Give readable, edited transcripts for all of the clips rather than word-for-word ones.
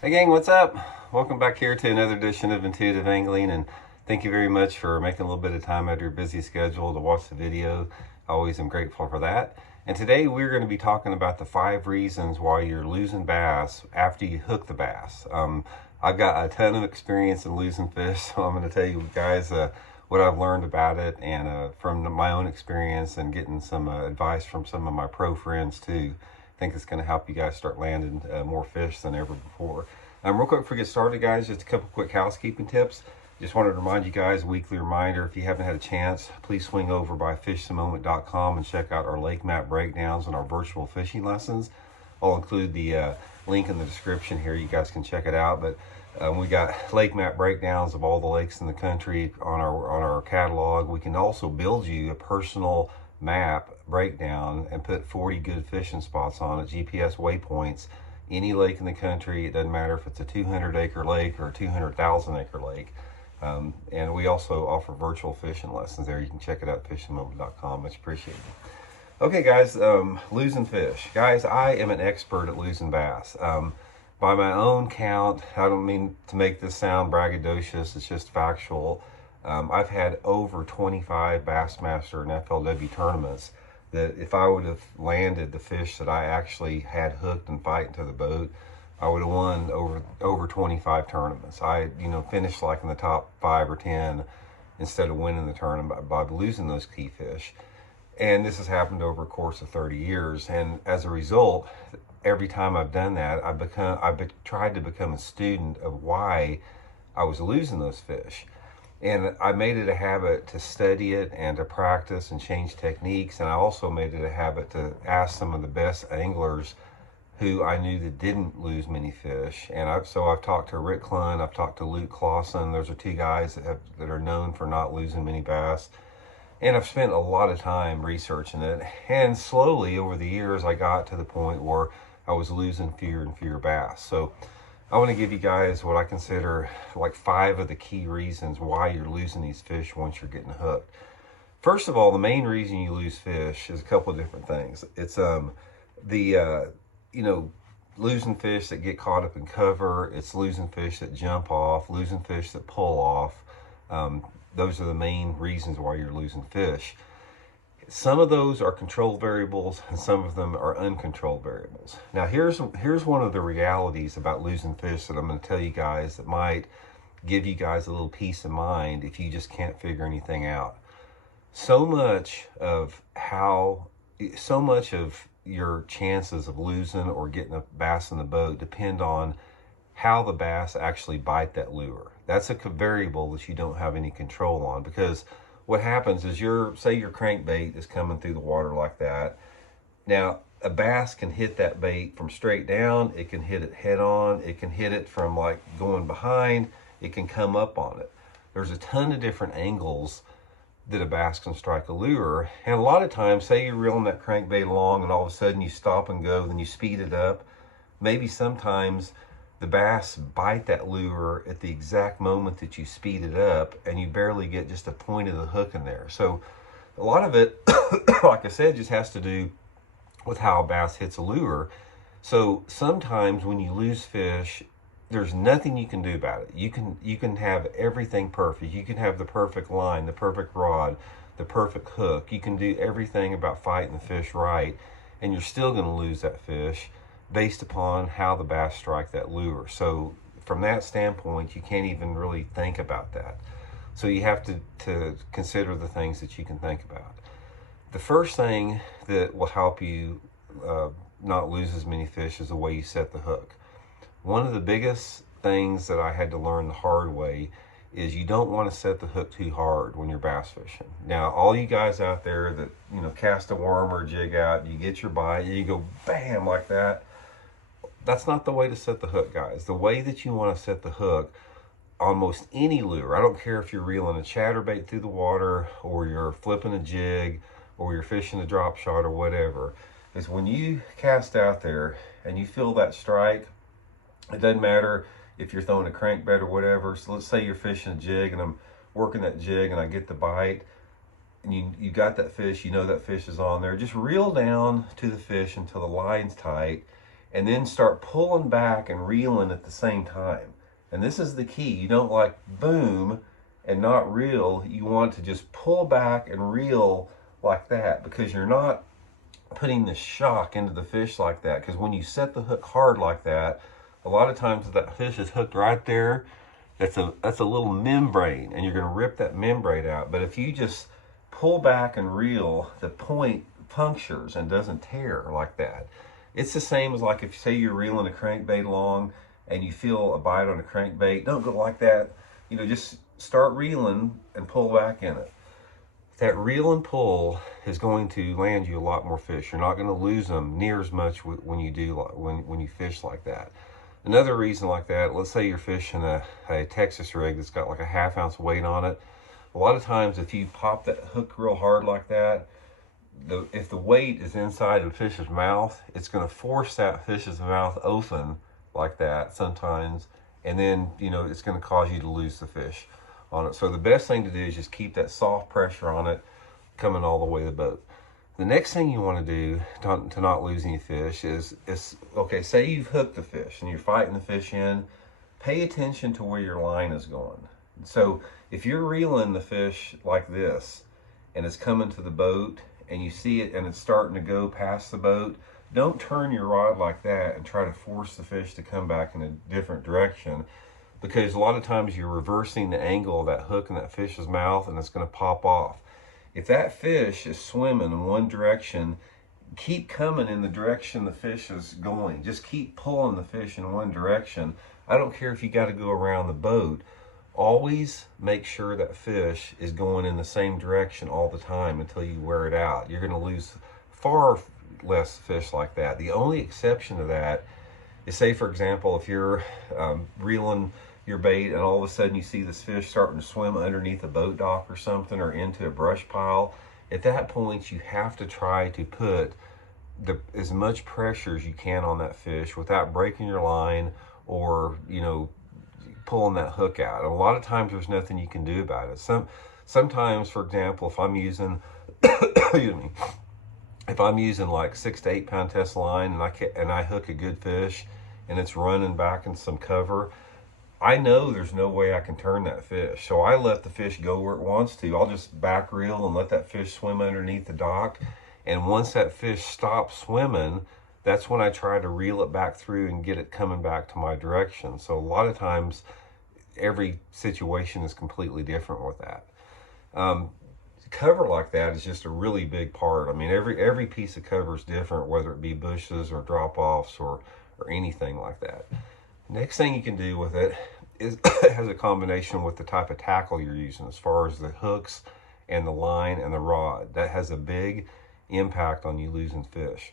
Hey gang, what's up? Welcome back here to another edition of Intuitive Angling, and thank you very much for making a little bit of time out of your busy schedule to watch the video. I always am grateful for that. And today we're going to be talking about the 5 reasons why you're losing bass after you hook the bass. I've got a ton of experience in losing fish, so I'm going to tell you guys what I've learned about it, and from my own experience and getting some advice from some of my pro friends too. I think it's going to help you guys start landing more fish than ever before. Real quick before we get started, guys, just a couple quick housekeeping tips. Just wanted to remind you guys, weekly reminder, if you haven't had a chance, please swing over by fishthemoment.com and check out our lake map breakdowns and our virtual fishing lessons. I'll include the link in the description here. You guys can check it out. But we got lake map breakdowns of all the lakes in the country on our catalog. We can also build you a personal map breakdown and put 40 good fishing spots on it, GPS waypoints, any lake in the country. It doesn't matter if it's a 200-acre lake or a 200,000-acre lake. And we also offer virtual fishing lessons there. You can check it out at fishthemoment.com. Much appreciated. Okay, guys, losing fish. Guys, I am an expert at losing bass. By my own count, I don't mean to make this sound braggadocious, it's just factual. I've had over 25 Bassmaster and FLW tournaments that if I would have landed the fish that I actually had hooked and fighting to the boat, I would have won over 25 tournaments. I, finished like in the top 5 or 10 instead of winning the tournament by losing those key fish. And this has happened over a course of 30 years. And as a result, every time I've done that, I've tried to become a student of why I was losing those fish. And I made it a habit to study it and to practice and change techniques. And I also made it a habit to ask some of the best anglers who I knew that didn't lose many fish. And I've talked to Rick Clunn, I've talked to Luke Clausen. Those are 2 guys that are known for not losing many bass. And I've spent a lot of time researching it. And slowly over the years, I got to the point where I was losing fewer and fewer bass. So I want to give you guys what I consider like 5 of the key reasons why you're losing these fish once you're getting hooked. First of all, the main reason you lose fish is a couple of different things. It's losing fish that get caught up in cover. It's losing fish that jump off, losing fish that pull off. Those are the main reasons why you're losing fish. Some of those are controlled variables and some of them are uncontrolled variables. Now here's one of the realities about losing fish that I'm going to tell you guys that might give you guys a little peace of mind if you just can't figure anything out. So much of your chances of losing or getting a bass in the boat depend on how the bass actually bite that lure. That's a variable that you don't have any control on, because what happens is say your crankbait is coming through the water like that. Now, a bass can hit that bait from straight down, it can hit it head on, it can hit it from like going behind, it can come up on it. There's a ton of different angles that a bass can strike a lure. And a lot of times, say you're reeling that crankbait along and all of a sudden you stop and go, then you speed it up. Maybe sometimes the bass bite that lure at the exact moment that you speed it up and you barely get just a point of the hook in there. So a lot of it, like I said, just has to do with how a bass hits a lure. So sometimes when you lose fish, there's nothing you can do about it. You can have everything perfect. You can have the perfect line, the perfect rod, the perfect hook. You can do everything about fighting the fish right, and you're still going to lose that fish based upon how the bass strike that lure. So from that standpoint, you can't even really think about that. So you have to consider the things that you can think about. The first thing that will help you not lose as many fish is the way you set the hook. One of the biggest things that I had to learn the hard way is you don't want to set the hook too hard when you're bass fishing. Now, all you guys out there that, cast a worm or a jig out, you get your bite, and you go bam like that. That's not the way to set the hook, guys. The way that you want to set the hook on almost any lure, I don't care if you're reeling a chatterbait through the water or you're flipping a jig or you're fishing a drop shot or whatever, is when you cast out there and you feel that strike, it doesn't matter if you're throwing a crankbait or whatever. So let's say you're fishing a jig and I'm working that jig and I get the bite and you got that fish, that fish is on there. Just reel down to the fish until the line's tight and then start pulling back and reeling at the same time. And this is the key. You don't like boom and not reel. You want to just pull back and reel like that, because you're not putting the shock into the fish like that. Because when you set the hook hard like that, a lot of times that fish is hooked right there. That's a little membrane, and you're going to rip that membrane out. But if you just pull back and reel, the point punctures and doesn't tear like that. It's the same as like if you say you're reeling a crankbait along and you feel a bite on a crankbait. Don't go like that. You know, just start reeling and pull back in it. That reel and pull is going to land you a lot more fish. You're not going to lose them near as much when you do when you fish like that. Another reason like that, let's say you're fishing a Texas rig that's got like a 1/2 ounce weight on it. A lot of times if you pop that hook real hard like that, if the weight is inside the fish's mouth, it's going to force that fish's mouth open like that sometimes, and then, you know, it's going to cause you to lose the fish on it. So the best thing to do is just keep that soft pressure on it coming all the way to the boat. The next thing you want to do to not lose any fish is, okay, say you've hooked the fish and you're fighting the fish in, pay attention to where your line is going. So if you're reeling the fish like this and it's coming to the boat and you see it and it's starting to go past the boat, don't turn your rod like that and try to force the fish to come back in a different direction, because a lot of times you're reversing the angle of that hook in that fish's mouth and it's going to pop off. If that fish is swimming in one direction, keep coming in the direction the fish is going. Just keep pulling the fish in one direction. I don't care if you got to go around the boat. Always make sure that fish is going in the same direction all the time until you wear it out. You're going to lose far less fish like that. The only exception to that is, say for example, if you're reeling your bait and all of a sudden you see this fish starting to swim underneath a boat dock or something, or into a brush pile. At that point you have to try to put as much pressure as you can on that fish without breaking your line or, you know, pulling that hook out. And a lot of times there's nothing you can do about it. Sometimes, for example, if I'm using excuse me, if I'm using like 6 to 8 pound test line and I hook a good fish and it's running back in some cover, I know there's no way I can turn that fish. So I let the fish go where it wants to. I'll just back reel and let that fish swim underneath the dock. And once that fish stops swimming, that's when I try to reel it back through and get it coming back to my direction. So a lot of times, every situation is completely different with that. Cover like that is just a really big part. I mean, every piece of cover is different, whether it be bushes or drop-offs or anything like that. Next thing you can do with it is it has a combination with the type of tackle you're using, as far as the hooks and the line and the rod. That has a big impact on you losing fish.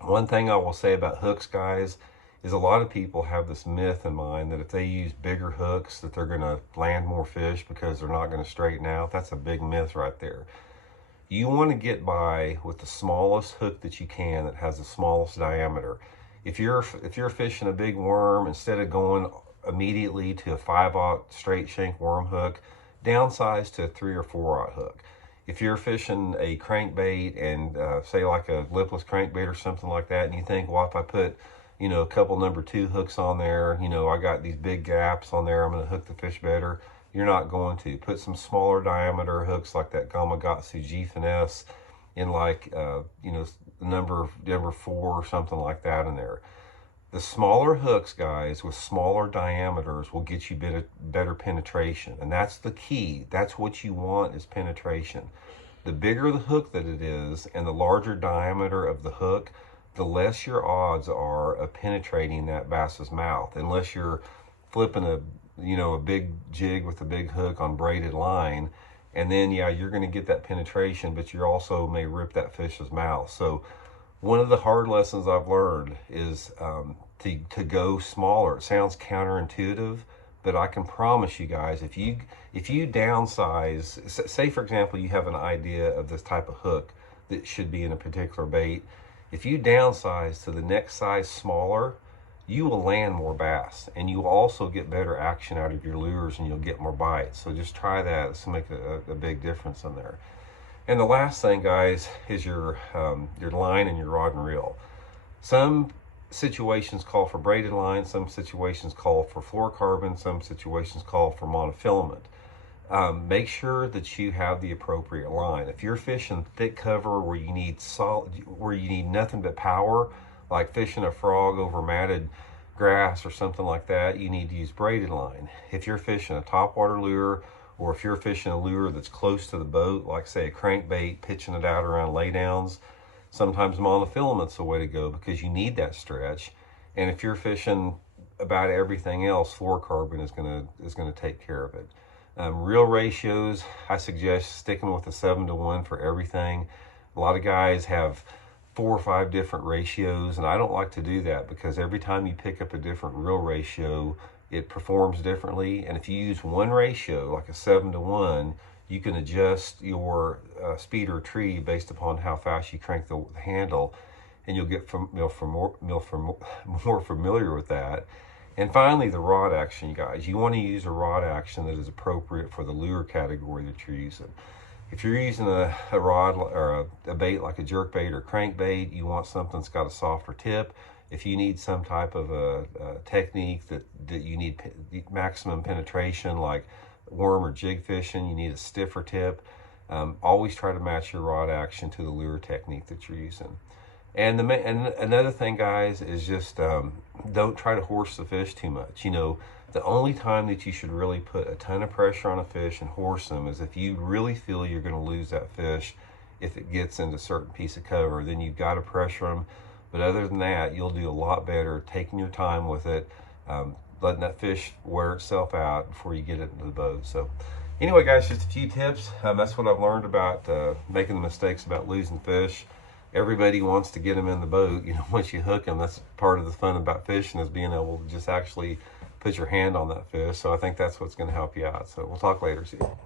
One thing I will say about hooks, guys, is a lot of people have this myth in mind that if they use bigger hooks that they're going to land more fish because they're not going to straighten out. That's a big myth right there. You want to get by with the smallest hook that you can that has the smallest diameter. If you're fishing a big worm, instead of going immediately to a 5/0 straight shank worm hook, downsize to a 3 or 4/0 hook. If you're fishing a crankbait and say like a lipless crankbait or something like that, and you think, well, if I put, you know, a couple number 2 hooks on there, you know, I got these big gaps on there, I'm going to hook the fish better. You're not going to. Put some smaller diameter hooks like that Gamakatsu G Finesse in like, you know, number 4 or something like that in there. The smaller hooks, guys, with smaller diameters will get you better penetration. And that's the key. That's what you want, is penetration. The bigger the hook that it is and the larger diameter of the hook, the less your odds are of penetrating that bass's mouth, unless you're flipping a big jig with a big hook on braided line. And then, yeah, you're going to get that penetration, but you also may rip that fish's mouth. So one of the hard lessons I've learned is to go smaller. It sounds counterintuitive, but I can promise you guys, if you downsize, say for example, you have an idea of this type of hook that should be in a particular bait. If you downsize to the next size smaller, you will land more bass, and you will also get better action out of your lures, and you'll get more bites. So just try that. It's going to make a big difference in there. And the last thing, guys, is your line and your rod and reel. Some situations call for braided line, some situations call for fluorocarbon, some situations call for monofilament. Make sure that you have the appropriate line. If you're fishing thick cover where you need nothing but power, like fishing a frog over matted grass or something like that, you need to use braided line. If you're fishing a topwater lure, or if you're fishing a lure that's close to the boat, like say a crankbait, pitching it out around laydowns, sometimes monofilament's the way to go because you need that stretch. And if you're fishing about everything else, fluorocarbon is gonna take care of it. Real ratios, I suggest sticking with a 7-to-1 for everything. A lot of guys have 4 or 5 different ratios, and I don't like to do that because every time you pick up a different reel ratio, it performs differently. And if you use one ratio, like a 7-to-1, you can adjust your speed or tree based upon how fast you crank the handle, and you'll get more familiar with that. And finally, the rod action, you guys. You want to use a rod action that is appropriate for the lure category that you're using. If you're using a rod or a bait like a jerkbait or crankbait, you want something that's got a softer tip. If you need some type of a technique that you need maximum penetration, like worm or jig fishing, you need a stiffer tip. Always try to match your rod action to the lure technique that you're using. And another thing, guys, is just don't try to horse the fish too much. You know, the only time that you should really put a ton of pressure on a fish and horse them is if you really feel you're going to lose that fish if it gets into a certain piece of cover. Then you've got to pressure them. But other than that, you'll do a lot better taking your time with it, letting that fish wear itself out before you get it into the boat. So anyway, guys, just a few tips. That's what I've learned about making the mistakes about losing fish. Everybody wants to get them in the boat. You know, once you hook them, that's part of the fun about fishing, is being able to just actually put your hand on that fish. So I think that's what's going to help you out. So we'll talk later. See you.